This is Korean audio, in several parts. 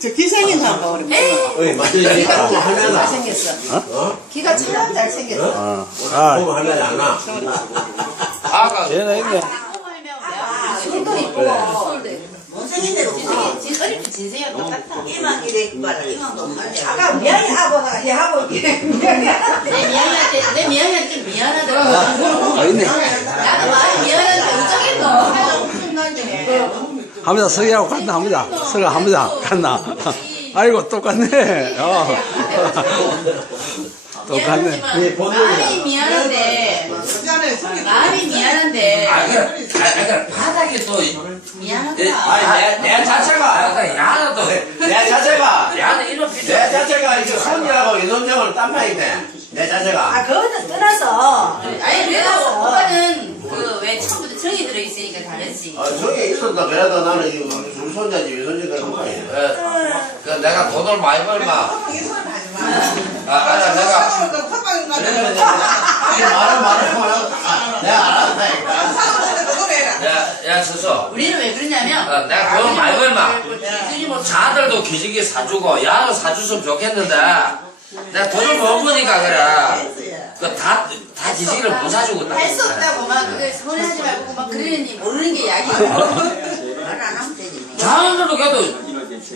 저 기생인 한번 우리 어이 맞지? 기가 보면 할매다. 잘생겼어. 어? 기가 참 잘 생겼어. 어. 아, 보면. 아가 얘는 있네. 술도 이쁘고 술도 못생긴데도 없어. 진어리도 진생이랑 똑같아. 이만 이래 봐라. 이만도 할래. 아까 미안해 하고 해 하고. 내 미안한테 내 미안한테 미안하더라고. 아, 있네. 나도 많이 미안한데 어쩌겠노. 합니다. 서기하고 간다 합니다. 서가 합니다. 간다. 아이고, 똑같네. 어. 똑같네. 마음이 미안한데 마음이 미안한데 아 그래 아 그래 바닥에 또 예, 미안하다. 아니 내, 내 자체가 야는 또내 자체가 야는 이런 필요 내 자체가 이제 손이라고 이손정을 딴판인데 내 자체가 아, 그거는 떠나서. 아니 그래도 오빠는 그 왜 처음부터 정이 들어 있으니까 다르지. 아, 저게 있었다 그래도 나는 이거 둘 손자지 외손자 그런 거 아니야 예, 그 내가 돈을 많이 벌마 아 아니 내가 이 말은 말은 아, 내가 알았다니까 야야 스수 우리는 왜 그러냐면 어, 내가 돈을 많이 벌마 자들도 기저귀 사주고 야도 사줬으면 좋겠는데 내가 돈을 못 버니까 그래 그다다 기저귀를 못 사주고 할 수 없다고 막 그걸 서운해하지 말고 막 그러니 모르는 게 약이고. 말안 하면 되지. 자들도 걔도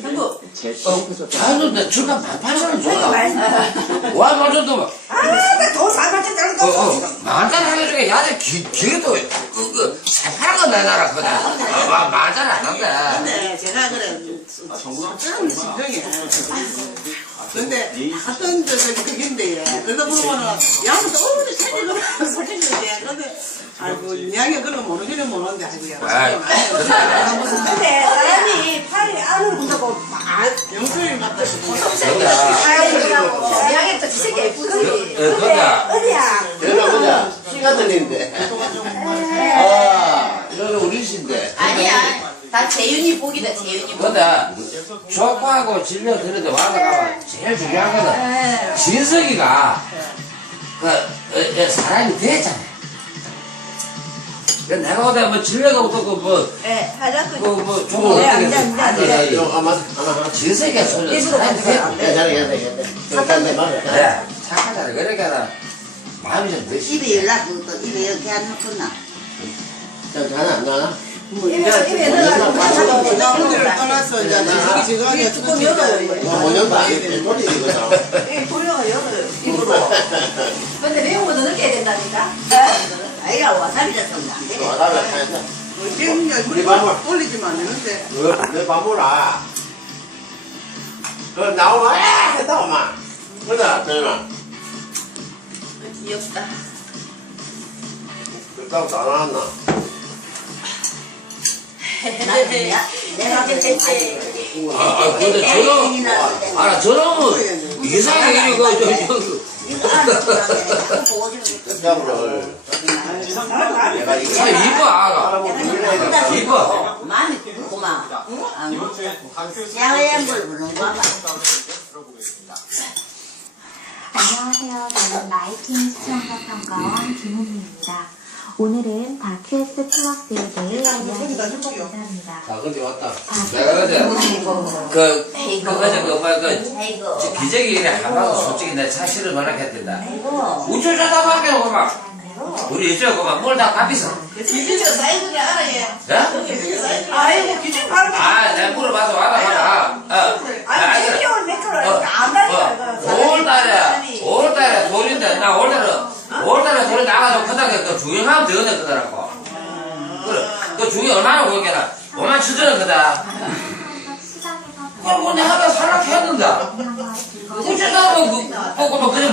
형부 어, 자들도 출간 반팔선을 줘라 와 말좀도 막 아, 나돈 사가지 어, 어, 만잔 하는 중에 야들 기, 기도 그, 그, 새파란 거 내놔라, 그래. 어, 마- 만잔 안 한대. 근데 제가 그래. 좀 심정해. 근데 하던 데서 그긴데 그러다 보면은 양도 어머니 살리고 살리는데 근데 아이고 이야기 그런 모르기는 모르는데 아이고야. 아이, 근데 사람이 팔이 안을 본다고 영수님 같다. 그러니까, 미안해 또 지 새끼 예쁘지. 어, 그러니까, 어디야? 내가 보자 씨가 들린데 아 이거는 우리 씨인데 아니야. 다 재윤이 복이다 재윤이 복. 근데, 조카하고 질려 들는데 와서 가면 제일 중요한 거는, 진석이가, 그, 어, 어, 사람이 됐잖아. 그 내가 보다 뭐또 그, 뭐, 예, 하자고. 그, 뭐, 조금 네, 어떻게 안 돼, 안 돼, 안 돼. 돼. 좀 아마 아마 진석이가 소리 사람이 됐고. 괜찮아 괜찮아 괜찮아 괜찮아 말해 그래, 착하잖아. 그러니까, 마음이 좀 드시. 입에 연락도 또 입에 이렇게 안 놓구나. 괜찮아 안 나나? 나무들을 떠나서 이제 저기 지금 조금 열어요. 뭐 5년도 안 했대 소리 이거잖아 이 고려가 열어요. 입으로. 근데 매운 거도 넣게 된다니까. 아이가 와사비를 쓰면 안 돼. 와다가 타야 지금 이제 우리 밥을 올리지만 않는데 내 바보라 그 나오면 아 했다 엄마 그래 되나 귀엽다. 그렇다고 다 나왔나 내가 그때 때 아, 아, 근데 저런, 아, 저놈은 이상하게 이거, 저, 저, 저, 이거 보고. 끝장을 내가 이거 참 이뻐, 아가. 알아보고 이뻐. 마음이 고마워. 양해물 부르는 거 봐봐. 안녕하세요. 저는 마이킹 시청자 평가원 김은미입니다. 오늘은 다큐에스 플러스에 대해 이야기해보겠습니다. 자, 근데 왔다. 내가 어제, 그, 그, 어제 그, 뭐, 그, 아이고. 저 기저귀 이래 하나도 솔직히 내 차실을 뭐라 했던다. 아이고. 우쭈쭈다 밖에 그막 우리 이제 그만 뭘다 값비싸. 기준이 사이즈를 알아야. 네? 아이고 기준 바로. 아, 내가 물어봐서 와라, 와라. 어. 아니 그래. 1개월 몇 개월 어, 안 어, 이거. 5월달에, 5월달에 돌인데, 나 올해는, 5월달에 돌이 나가서 그다음에 그 주행하면 되거든, 그더라고. 그래. 그 주행 얼마나 보겠나? 5만 7천 원 그다. 그럼 뭐 내가 다 살락했는데. 어쩌다 뭐, 그, 뭐, 뭐, 그래,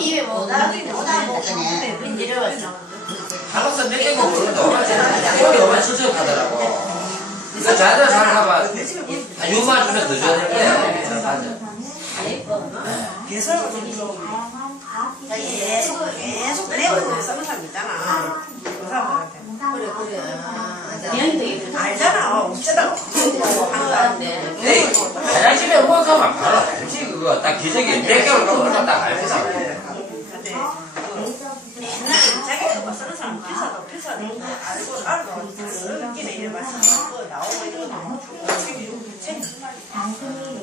입에 뭐 먹네. 내려왔어. 한국사 몇 개고 그런데 5만 7천 원 하더라고. 그 자들 잘 가봐. 한 6만 주면 더 줘야 될 거야. 맞아. 계속 계속 배워야 쓰는 사람 있잖아. 그 사람들한테. 그래 그래. 미안이 되게 알잖아. 어쩌다가 하는 거 같은데. 에이, 화장실에 음악하면 바로 알지, 그거. 딱 기저귀 몇 개월 가면 얼마 딱 알겠어. 근데 맨날 자기가 뭐 쓰는 사람 비싸도 비싸도 알고 알고 쓰는 게 이래 말씀 나오고 이런 거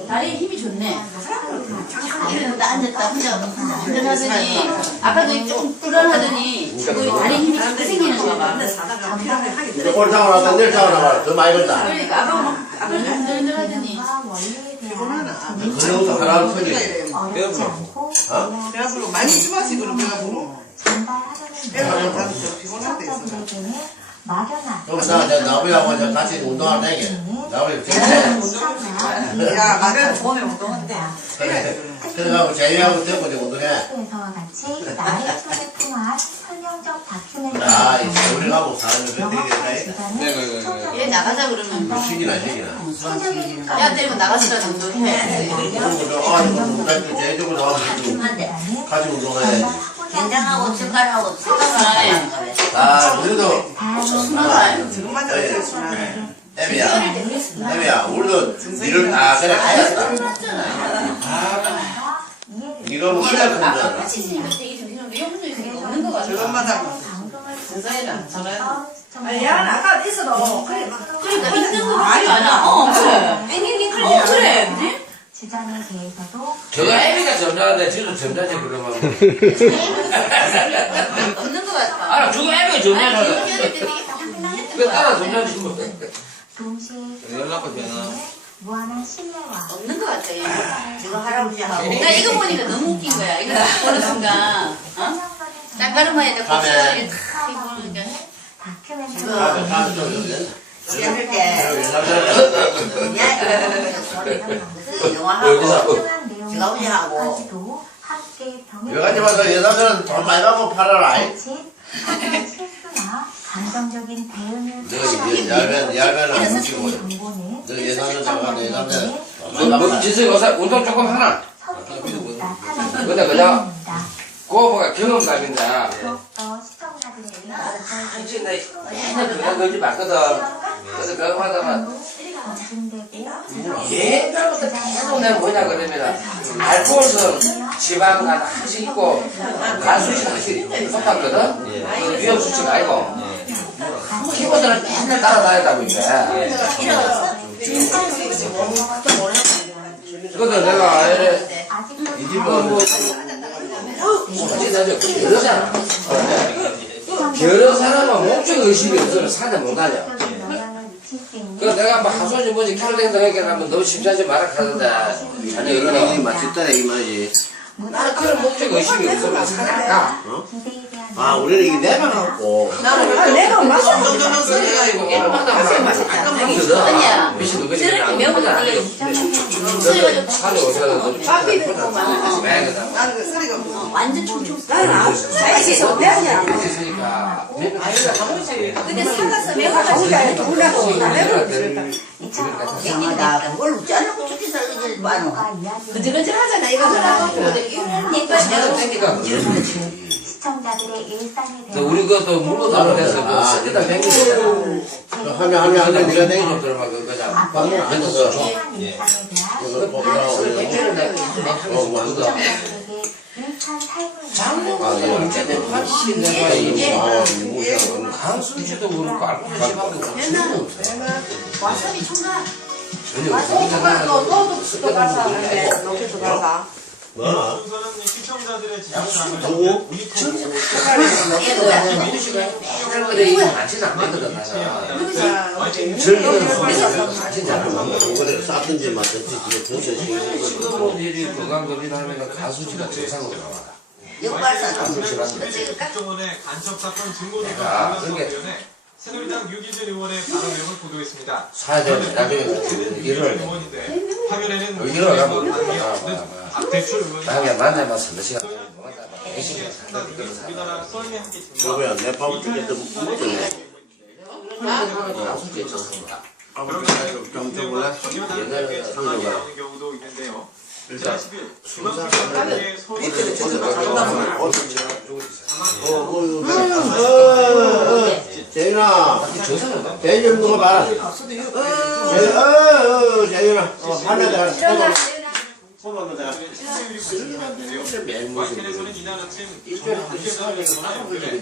다리에 힘이 좋네. 이러다 앉았다. 혼자 운전하더니 아까도 조금 불안하더니 지금 다리 힘이 자꾸 생기는가 봐. 사다가 필요하게 하게 이제 돼. 꼴 잡으러 왔다 내일 잡으러 가라 더 많이 걸다. 그러니까 아까 막 아까 흔들흔들하더니 그 정도 하라는 소리 어? 배불러 많이 주마시 그럼 전달하려는 배불러 가서 피곤한데 있어 막연한 그럼 나 이제 나부하고 이제 같이 되게. 나부이 시청자 야, 말을 보면 운동한대. 그래. 그래가지고 제이하고 데리고 이제 운동해. 에서와 같이 나의 속에 품한 설명적 다큐멘터리. 아 이제 우리하고 사는 거 영화 되게 기간은 얘 나가자 그러면. 시기나 시기나 세적인 야 때리고 나가시라는 운동해. 그런 거좀 아주 같이 제이하고 나와서 같이 운동해 된장하고 젓갈하고 생각하네. 아 우리도 저것만 잡으세요? 순환 애미야 애미야 우리도 일을 다 그래 가야겠다 이거 뭐 시작 공부잖아 같이 있으니까 되게 정신없는 영혼도 있으니까 없는 것 같아. 저것만 잡으세요. 아니, 야, 아까 있어도 그래 막. 그러니까 있는 거 같지 않아. 어 그래. 땡기긴 어 하지 그래. 그래? 지장에 대해서도 저거 애비가 점잖은데 지금 점잖지 그러면 없는 것 같아. 알아 저거 애비가 점잖아 기억할 때 되게 화끈하게 그 따라 점잖지 뭐 동시에 연락도 되나? 무한한 신뢰와 없는 것 같아. 얘. 지금 할아버지하고. 나 이거 보니까 너무 웃긴 거야. 이거 딱 보는 순간. 어? 딴가르마에다 밤에. 고추를 탁 보니까. 다큐멘터리 가면 좀 된다 얘기할 때 그리고 어디서? 제가 우리하고 함께 병을 여기까지 와서 여자들은 돈 많이 받고 팔아라. 실수나 감정적인 대응을 내가 이제 얇은 얇은 묵히고 정보는 너 예산을 잡아 내 남자 뭐 지수 요새 운동 조금 하나. 선택으로 나타나는 근데 그냥. 그거보다 경험감인다 나 옛날 그냥 걸지 그래서 그거 옛날부터 계속 내가 뭐냐 그러면 알코올성 지방간 하나씩 있고 간수치 하나씩 똑같거든 그 위험 수치가 아니고 키보드를 맨날 따라다녔다고 이제 그거는 내가 이래 아직도 이 집은 뭐 사실 나저 여러잖아 여러 사람은 목적 의식이 없으면 산에 못 있는 그 내가 뭐 하소지 뭐지. 캐롤랭도 이렇게 하면 너무 심사지 마라 하는데 아니 이거는 맛있다 이 말이지. 나는 그런 목적 의식이 없으면 산에 안 가. 대한 아 우리는 이게 내려갖고. 아, 내가 소리가 이거 일마다. 생기거든. 아니야. 미친 그것이 저렇게 매운데 먹고 막. 매거든. 나는 그 소리가 무서워 완전 촉촉. 나는 맛있어. 배우냐. 있으니까. 근데 내가 좋은데 좋으라고 나 내가. 그걸 짜놓고 죽게 살지 마노. 과 이야기를 그질그질하잖아 이거는. 이빨 내가 시청자들의 일상에 또 대한 우리 그또 물로 담아내서 그 쓰기다 댕기고 하면 하면 하면 네가 댕기고 들어가 그 그냥 방문 앉아서. 그 하면서 먹거든. 시청자들에게 일상 삶을 장모가 어쨌든 확실히 내가 이제 강수지도 그렇고 알코올 심하고 전혀 와사비 총각. 전혀 없어. 또또 또 가서 하는데 로켓도 가서. 뭐? 우선은 시청자들의 누구? 그래 이거 많지는 않거든 나는. 즐기는 소리가 많지는 않아. 그래 싸든지 맞든지 그게 던져지고 지금 일이 건강검진 하면 가수지가 정상으로 나와. 역발사. 국정원의 간첩 사건 증거조사 아, 관련 위원회 새누리당 유기준 의원의 발언을 보도했습니다. 사회적 나중에 일을 의원인데 화면에는 일을 하고 박대출 의원이 나중에 만나면 서너 시간. 우리나라 썰미 함께 여보야 내 밥을 두개더 먹었네 줘볼래? 정유당에게 장난이 나오는 경우도 있는데요. 10일 중앙지검장의 서울 재윤아 재윤 누가 봐라 어어 재윤아. 어 하나 내가 먹어. 마이클에서는 이날 아침 일주일에 한 번씩 전국의 사는 전화를 거 연결해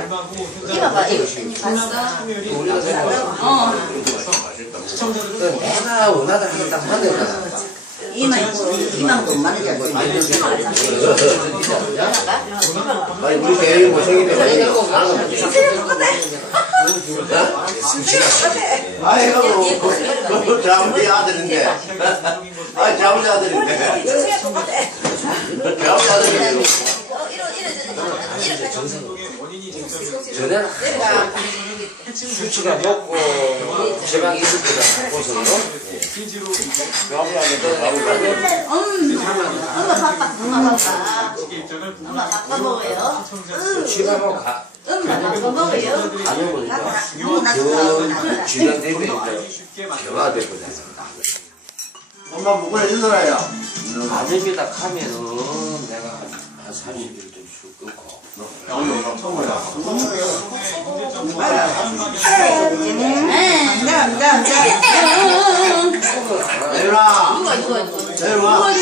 얼마 후 이거 봐, 이거 봤어? 우리가 생각 어. 시청자들은 하나 원하다 하겠다 하는 이만 이만 돈 많이 잡고 아니 우리 대회 되면 하는 거지. 아이고 그 자우리 아들인데 아 자우리 아들인데 자우리 아들인데 운동의 원인이 쟁점이었습니다. 저대로 수치가 높고 지방이 있을 자우리 아들 엄마 바빠 엄마 바빠 엄마 바빠 먹어요 지방하고 가 엄마 바빠 먹어요 가는 거니까 대비 알기 쉽게 만들어 대화가 되거든 엄마 목을 해주더라요. 가정이다 하면은 내가 한 30일 좀쭉 끊고 안돼 안돼 안돼 내일아 이거 이거 이거 내일 와왜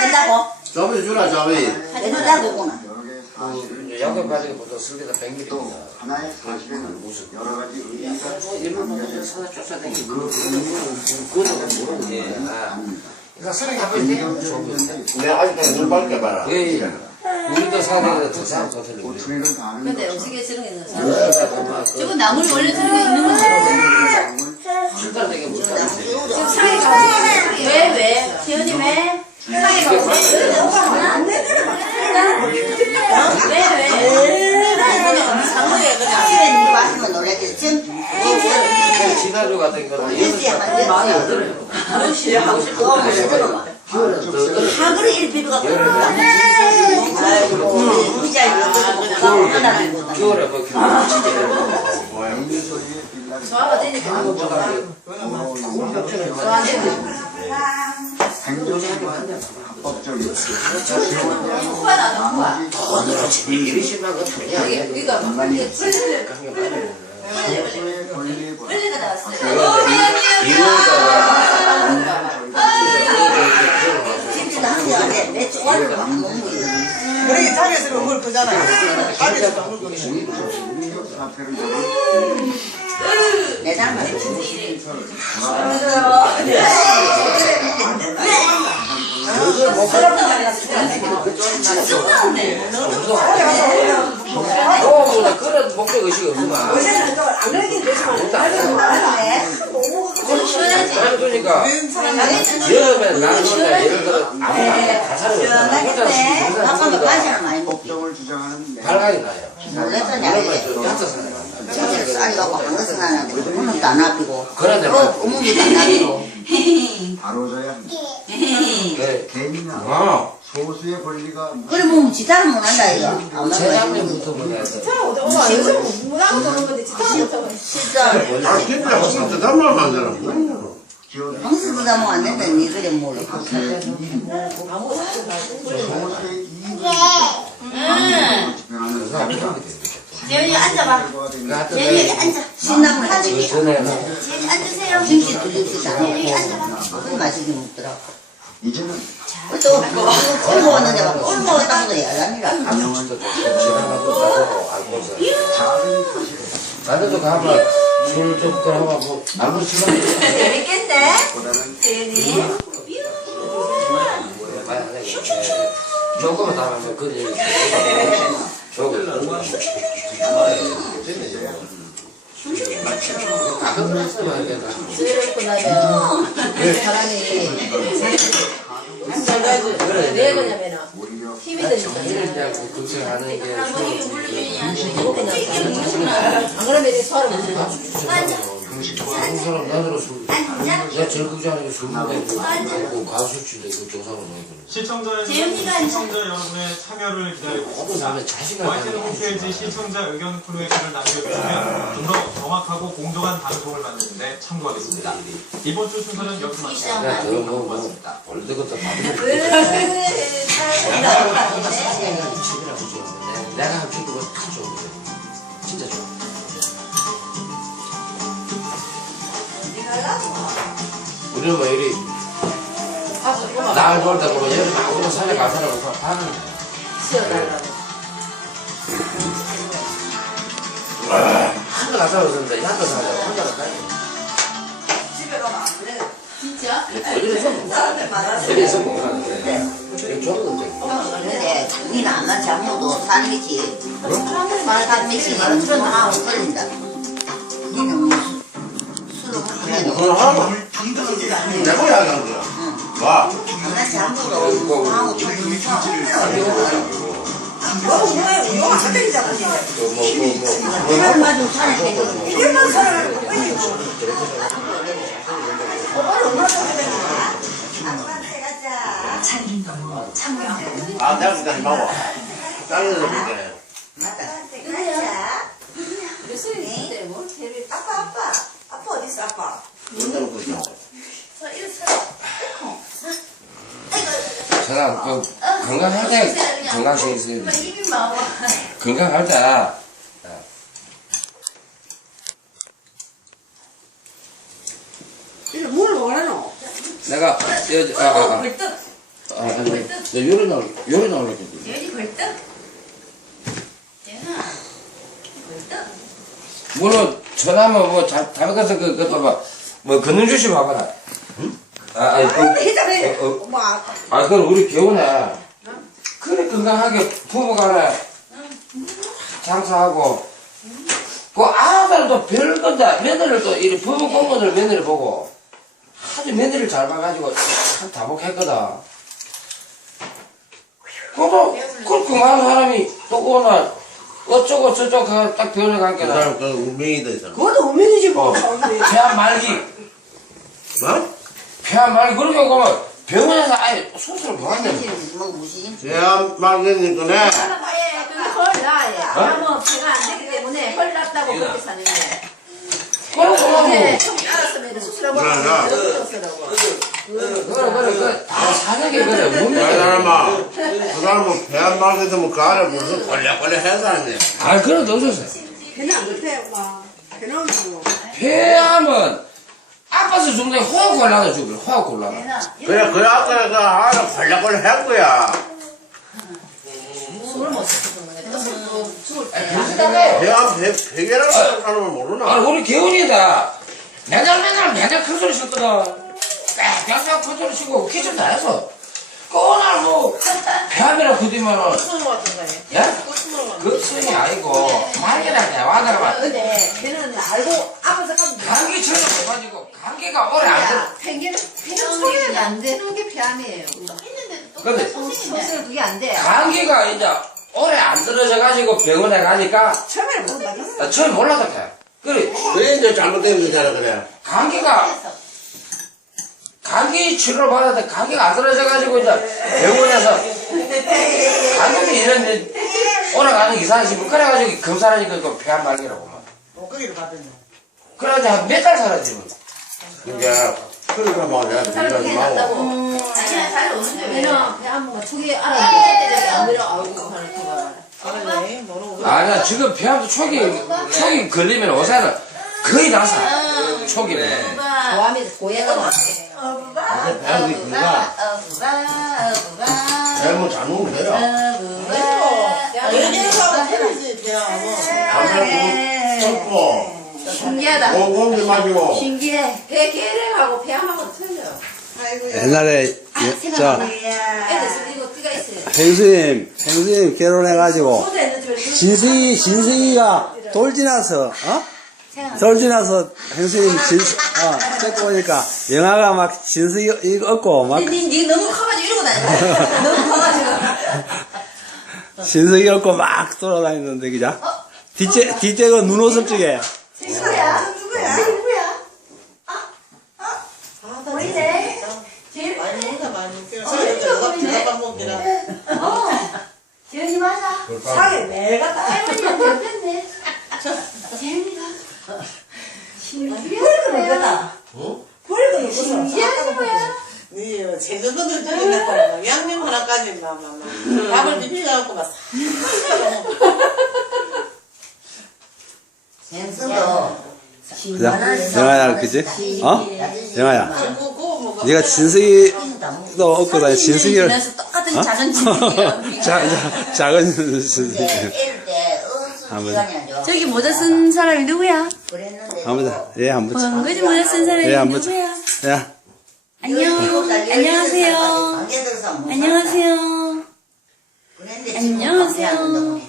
뜬다고? 자우리 주라 자우리 왜 뜬다고 약을 가지고 보통 설계다 100ml입니다 하나의 사실에는 무슨 여러 가지 의미가 일반 분들 사다 쫓아다니고 그 그거는 모르는데 아 그러니까 사람이 한번 내가 아직까지 눈 밝게 봐라 왜 우리도 사대가 더 사람 더 틀리고 고충을 다하는 근데 것 음식에 저런 게 있는 거 저거 나물이 원래 저런 게 있는 건데 출단되게 못하는 지금 상해 가고 왜 왜? 기현이 왜? 상해 가고 왜 왜? 상무에 그냥 집에 누구 왔으면 놀랬겠지? 지난주 같은 됐지야만 마음에 안 들어요. 그렇지 하고. 기회는 더 떨어져 하그를 일비도가 아이고 우리 자 이거 하나는 거다 겨울에 뭐 기분 진짜 개인의 소리에 빌라 좋아가 되니까 좋아 되고 행정과 합법적인 코가 나는 거야 이리 심한 건 아니야 이거 막 이게 소수의 권리에 관한 빨리가 나왔어요 진짜 한대 안돼 내 좋아하는 거안 먹는 거야 그러게 자리에서 먹을 거잖아요 자리에서 먹을 거 우리적 사태를 잡은 내 어, 그런 목적 의식이 없으면 안 그러긴 되지만 시원하지 그러니까. 여름에 나는 혼자 예를 들어 아무나 가사를 혼자 아빠가 과자를 많이. 먹고 법정을 주장하는 내 발각이 나요. 놀랬더냐 여름에 좀 혼자 사는 저녁에 쌀이 갖고 한 것은 하는데 오늘도 안 아프고. 그런데 어, 뭐 어묵이도 안 아프고. 바로져야 한다. 그 개인이나. 어, 소수의 권리가 그래 뭐 지다는 못한다 이거. 안 먹어 재작년부터 보내야 돼 엄마 요즘 그런 건데 진짜 못하고 진짜 아 만들어 기업이 방수보다 뭐안 된다 니 그래. 모르 소수의 이익을 집행하는 재현이 앉아봐. 재현이 여기 앉아. 해줄게. 전에 재현이 앉으세요. 김치 두 접시 다 먹고 그걸 맛있게 먹더라고 이제는 또꿀 먹었는데 막꿀 먹었다고 도 야단이라 안녕한 지나가도 가고 알고서 나도 가면 술좀 뭐 아무 시간 재밌겠네. 재현이 조금만 담으면 그 얘기 가끔 했으면 되나 그렇고 나면 사람이 왜 그러냐면은 힘이 드니까 이런 그러면 이제 소화를 요한 사람 나들어 술 내가 절극장에 술 먹고 가수치인데 그 조사를 해보는 시청자 여러분의 참여를 기다리고. 사람의 자신감 YTN 홈페이지 시청자 의견 프로에 글을 남겨주시면 좀 더 정확하고 공정한 방송을 만드는데 참고하겠습니다. 이번 주 순서는 여기서 뭐, 원래 것도 받으면 내가 한 피부가 다 좋은데 진짜 좋아 우리는 뭐 이리. 날 볼때 보면 여름 아무도 산에 가서라고 파는 한도 가서 그러는데 한도 사자 혼자 가서 집에 가면 안 돼. 진짜? 어디서 어디서. 먹으라는데 이거 좋은 건데. 근데 니는 안나 잠도 삶이지. 삶이지. 완전 다 엇갈린다. 니는 술을 먹고 그걸 하고 내가 이야기한 거야 와 안나 잠도 하고 너무 뭐야? 이거 안 되잖아. 뭐뭐뭐 이런 사람 해주는 이런 사람을 못 빼고. 아, 내가 그때 하고. 다른 애들 볼게. 아빠 아빠 아빠 어디 있어 아빠? 제가 그 건강할 때 건강식 있어야 돼. 건강할 때 뭘? 내가 여기 아, 아, 아. 벌떡. 아, 아니, 내 요리 나올 요리 나오려고 여기 벌떡. 얘나. 벌떡. 물론 전화면 뭐 자, 것은 그 그것도 뭐 뭐 걷는 주시 봐봐라. 아, 아니 그. 어, 어. 엄마 아 그럼 우리 교훈에 그래 건강하게 부부간에 장사하고 그 아들도 별건데 며느리를 또 이리 부부 공무원을 며느리 보고 아주 며느리를 잘 봐가지고 참 다복했거든. 그도 그 건강한 사람이 또 오늘 어쩌고 저쩌고 딱 병원에 그 간게나 사람 그 운명이다, 이 사람. 그것도 운명이지 뭐. 어. 폐암 말기 어? 폐암 말기 그렇게 보면 병원에서 아예 수술을 받았네 뭐 무슨 제암 말겠니까네. 예, 그헐 나예. 아무 배가 안 되기 때문에 헐 났다고 그렇게 사는 거예요. 그럼 네, 그럼 좀 알았으면 수술하고 그래, 그래. 수술하고. 그래 그래 그래 다 사는 게 그래 야, 이 문제 사람아. 그 사람은 배안 말겠으면 그 안에 무슨 걸레걸레 해서 하네. 아 그래 넣어줬어 배는 안 그래 엄마. 배는 뭐. 폐암은 아파서 죽는데 호흡 곤란해 죽을 호흡 곤란 얘나. 그래, 그 앞에 그 안에 걸레걸레 한 거야. 배안 배, 배계라는 사람은 아 모르나? 우리 개운이다 맨날 맨날 맨날 큰 소리 쳤거든 계속 큰 소리 치고 기침 다 해서 그날 뭐 폐암이라 그뒤면은 무슨 거 같은 거야? 야? 걱정이 아니고 말기나 대화다가 막 근데 걔는 알고 아파서 가면 감기처럼 해가지고 감기가 오래 안 들어 팽개는 팽개는 소리가 안 되는 게 폐암이에요. 했는데 또 근데 선생님인데. 수술 그게 안 돼. 감기가 이제 오래 안 떨어져가지고 병원에 가니까 처음에는 못 맞았어. 나 처음 몰랐다 그래 그래, 이제 잘못된 거잖아, 그래. 감기가 감기 치료를 받았는데 감기가 안 떨어져가지고 이제 병원에서 감기 이런 이제 오래가는 이상한 싶어 그래가지고 검사하니까 그 폐암 말기라고 막 목걸이를 받았네. 그래가지고 한몇 달 살았지 뭐. 그러니까, 그러니까 뭐 내가. 자기는 잘 오는데. 얘는 안 알고 하는. 알았네. 모르고. 아니야 지금 폐암도 초기 초기 걸리면 요새는 거의 다 사. 초기네. 고암이 고해가 많 이제. 담배 신기하다. 마시고. 신기해. 계량하고 틀려. 아이고. 옛날에 예, 저 애들 이거 띠가 있어요. 행수님 행수님 결혼해가지고 소재 있는 줄 진승이 진승이가 돌 지나서 어? 돌 지나서 행수님 진 어, 찍고 보니까 영화가 막 진승이 이거 얻고 막 니, 니 너무 커가지고 이러고 다녀. 너무 커가지고. 진승이 얻고 막 돌아다니는데 그죠? 뒷째 뒷째가 눈웃음 쪽에 누구야? 누구야? 누구야? 아, 나 우리네. 제일 많이. 먹다 많이 먹기라. 저가 비밥 먹기라. 어. 지연이 맞아. 사게 내가 다. 할머니한테 옆했네. 재현이가. 신기하지 벌금 뭐야. 이거다. 어? 벌금 이거다. 신기하지 뭐야. 네, 제주도는 저기다 양념 하나까지 막, 막, 막. 밥을 비벼갖고 막. 영아야 그지? 어? 영아야 그거 네가 진석이도 없고 다 진석이를 지면서 똑같은 작은 자, 작은 진석이 애를 때 어수 한번. 저기 모자 쓴 사람이 누구야? 그랬는데. 한번 예 한번 쳐. 번거지 모자 쓴 사람이 예 한번 누구야? 야 안녕. 안녕하세요. 안녕하세요. 안녕하세요.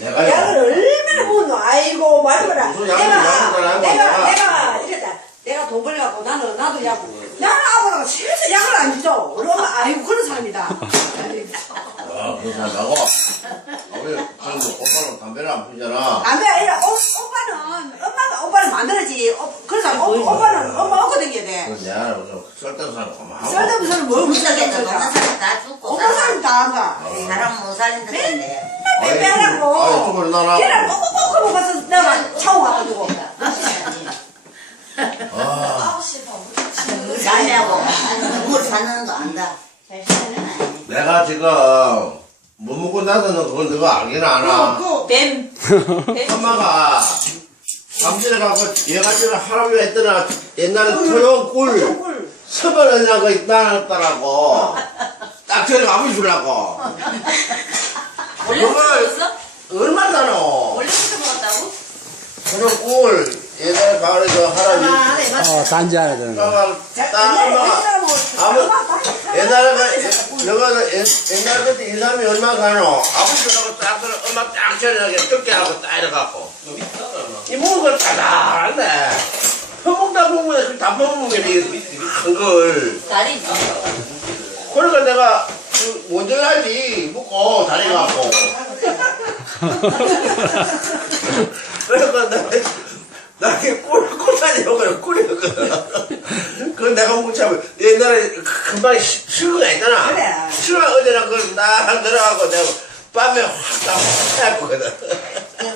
내가 약을 얼마나 먹노 아이고 말해봐라 내가. 내가 이랬다 내가 돈 벌려고 나는 나도 약 나는 아버지가 진짜 약을 안 주죠 우리 엄마 아이고 그런 사람이다 아, 그런 사람 하고. 아, 왜, 그래도 오빠는 담배를 안 피잖아. 안돼 아니라 오, 오빠는 엄마가 오빠를 만들었지 어, 그래서 오, 오빠는 엄마 얻고 다녀야 돼 그건 내가 좀 쓸데없는 사람 그만하고. 쓸데없는 사람 뭐 무슨 무슨 소리야 없는 사람 다 죽고 없는 사람 다 한다 사람 못 살린다는데. 빼빼라고 나나. 걔를 꼭꼭꼭 가서 내가 차고 갖다 주고 아, 남매하고 물 사는 거 안다. 내가 지금 못 먹고 나서는 그걸 너가 알긴 아나. 뱀. 엄마가 밤새 가고 얘가지를 하루 했더나 옛날에 토용 꿀 원이라고 나눴더라고. 딱 저리 가보 주려고. 그걸 얼마 다노? 원래부터 먹었다고? 꿀 옛날에 가을에 저 할아버지 어, 단지 하나 되는 거. 아무 옛날에 그 너가 옛날 그때 인삼이 얼마 가노? 아버지라고 딱 그래 엄마 딱 저리하게 뜯게 하고 딱 이래갖고 이 먹은 걸 달달한데 퍼먹다 보면 다 퍼먹는 게큰 걸. 다리. 그러니까 내가 그 먼저 날지 먹고 다리 갖고 그러니까 내가 나게 꿀 꿀다리 먹으면 꿀이었거든 그 내가 묵차면 옛날에 금방 실거가 있잖아. 그래. 실거 어제나 그걸 딱 들어가고 내가 밤에 확다 해거든.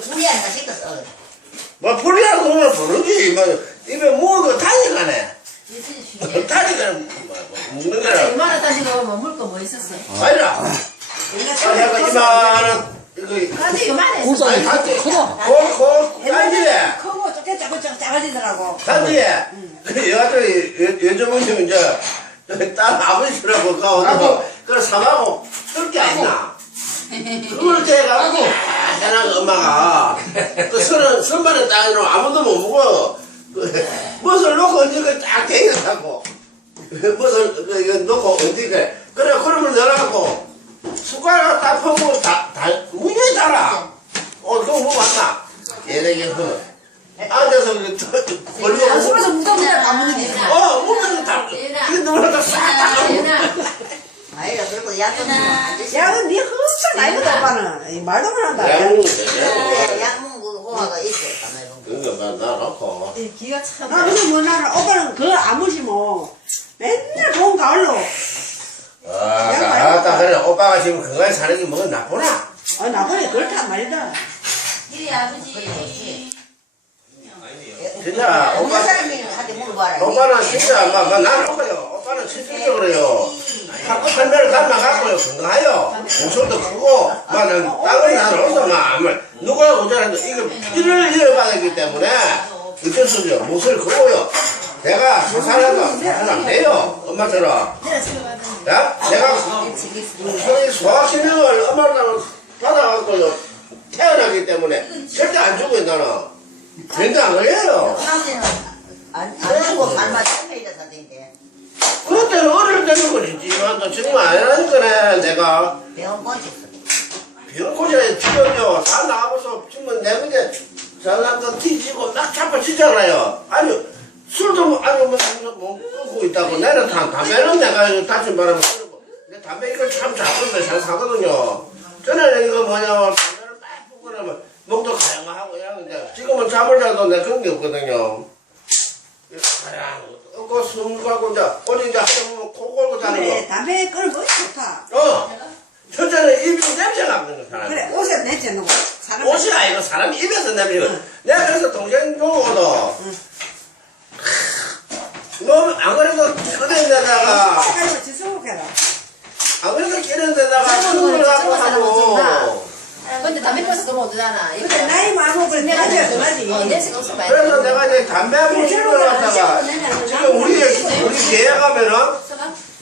불이 안나 식었어. 뭐 불이라고 그러면 부르지. 뭐 입에 먹은 거 다니가네. 다니가 먹는 거라 얼마나 따지고 먹을 거 뭐 있었어? 아니라. 아 내가 이만한 이거 근데 요만해. 아니 단지 고고 단지에 크고 쪼개 쪼개 쪼개 작아지더라고. 단지에 여하튼 요즘은 좀 이제 딸 아버지라고 가고 그걸 사가고 뜰게 아니나 그걸 대가고. 대나 엄마가. 그 서른 선반에 딱 이러면 아무도 못 먹어 그 무엇을 놓고 언제가 딱 대기하고. 무엇을 그 이거 놓고 언제가 그래 그러면 넣어갖고 숟가락 딱 퍼고 다다 무지개 달아. 어 그거 뭐 맞나? 얘네 그 앉아서 그 벌리고. 숨어서 무덤이랑 안 먹는지 어 먹는 다 이거 너무나 싹다 아이라 그리고 약은. 야근 니 흡사 나이거든 오빠는. 이 말도 못한다. 양무 근데 약 먹은 거 호화가 있어. 그거 나 놓고. 기가 참. 나 근데 뭐 나는 오빠는 그거 안 무시고 맨날 봄 가을로 아, 딱 그래. 오빠가 지금 건강히 사는 게 뭐가 나쁘나? 아 나보니 그렇단 말이다 이리 아버지. 진짜, 없는 오빠, 사람한테 물어봐라. 오빠는 진짜, 막, 막, 나는 오빠요. 오빠는 실질적으로요. 한배를 닮아갖고요. 건강해요. 목소리도 크고, 막, 난, 땅을 나는 없어, 막, 아무 누가 오자라도, 이거 피를 이어받았기 때문에, 어쩔 수 없죠. 목소리 크고요. 내가 사살해도 사살 돼요. 엄마처럼. 야? 내가 소위 소화기능을 엄마랑 받아갖고요. 태어나기 때문에 절대 안 주고 나는. 근데 안 그래요. 사람들은 안, 안 주고 삶아 참해야 사는데 그때는 어릴 때는 그랬지만 또 지금 아니라는 거네, 내가. 배운 거지. 병고자에 지금요, 다 나가면서 지금 내 근데 사람도 뒤지고 막 잡아 치잖아요. 아니, 술도 뭐, 아니, 뭐, 뭐, 끊고 있다고. 나는 다, 담배는 내가 이거 다친 바람에 끊고. 내 담배 이걸 참 잘하는데 잘 사거든요. 전에는 이거 뭐냐, 담배를 딱 뿌고 그러면 목도 가양하고, 그냥 이제 지금은 잠을 자도 내 그런 게 없거든요. 가양, 얻고 숨 가고, 이제, 어디 이제 하면 코 골고 자는 거. 그래 담배 끊는 거 좋다 어. 첫째는 입이 냄새가 나는 거 사람. 그래 옷에 내지는 거 사람 옷이 아니고 사람 입에서 냄새가. 내가 그래서 동생 보고도 너안 그래도 끼는 데다가 그래서 지속해라 안 그래도 끼는 데다가 술을 갖고 하고 근데 담배 오잖아. 근데 나이 많고 그래 내가 전하지. 어, 냄새가 없어 봐야 그래서 내가 이제 담배 한 피우는 걸 갖다가 지금 우리 우리 계에 가면은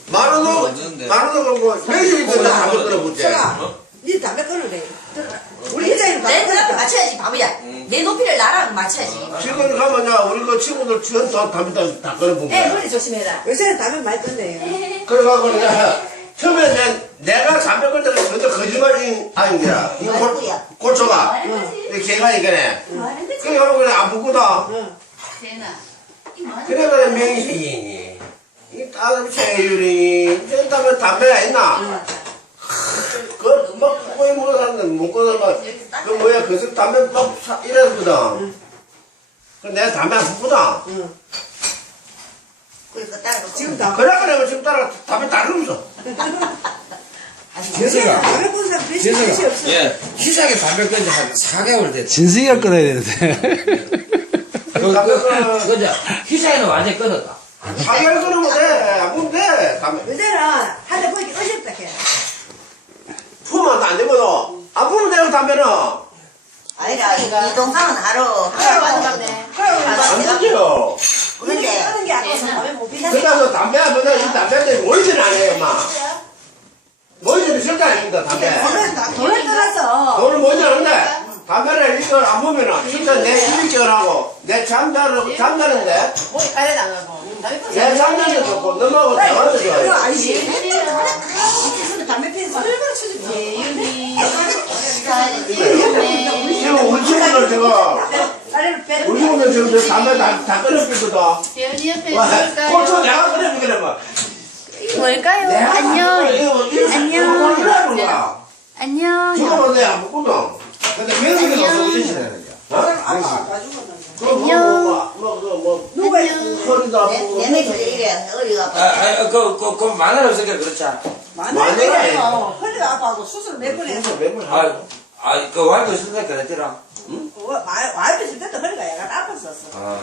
만원 원 만원 원 뭐, 매일 있거든 담배. 서가 니 담배 끊으래. 우리 회장님 내 끊었다. 맞춰야지 바보야. 내 높이를 나랑 맞춰야지. 지금 가면 야 우리 그 친구들 전다 담배 다, 다 끊어본 애 거야. 머리 조심해라. 요새는 담배 많이 끊네요. 그래가지고 처음에 내, 내가 담배 끊을 때는 전혀 거짓말이 아닌기라. 이 골, 골초가. 이 개가 이거네. 그래가지고 그래 안 붙거든. 그래 그래 명식이니. 이 다른 세율이니. 저 다음에 담배가 있나? 그막 꼬이 먹는 사람들 먹고서 막그 뭐야 그새 담배 막 사- 이랬거든. 그 내가 담배 안 붙거든. 그러니까 따로 지금 담배 그래 그래 지금 따라 담배 다르면서. 담배 끊는 사람. 배시 없어. 예, 희사하게 담배 끊지 한 4개월 됐지. 진승이가 끊어야 되는데. 그, 그, 그죠? 희사에는 완전히 끊었다. 담배 끊으면 돼. 안 돼. 담배. 요새는 한대 보기 어렵다 해. 품으면 안 되거든. 안 품으면 돼요 담배는. 아니라 이 동상은 하루 하루 하루 받네. 안 되죠. 근데 근데 끊는 게 아까워서 담배 못 피자. 그래서 담배 하면 이 담배한테 모이지는 않아요, 마. 모이지는 절대 아닙니다, 담배. 돈을 떠나서 돈을 모이지 않는데, 담배를 이걸 안 보면은, 진짜 내 일견하고, 내 잠자는, 잠자는데, 머리 가려 나가고. 담배 피워서 내 잠자는 좋고, 너하고 대화도 그거 좋아요. 아니지. 근데 담배 피는 사람 예윤이. 지금 우리 친구들 빼는 우리 친구들 지금 저 담배 다, 다 끊어피거든. 와? 꼴초 내가 끊어피거든, 뭐. 뭘까요? 내가 안녕. 이거, 안녕. 거야. 안녕. 죽어도 내안 먹거든. 근데 명색이 없어. 어? 뭐, 뭐, 뭐, 그 뭐, 누가 허리도 아프고. 내내 그래 이래 어리가 아, 아, 그, 그, 그, 마늘 없으니까 그렇지 그래요. 해요. 허리가 아파하고 수술 몇 번 했어. 매번 아, 아, 그 와이프 있으니까 그랬더라. 와이프 있을 때도 허리가 약간 아팠었어. 아.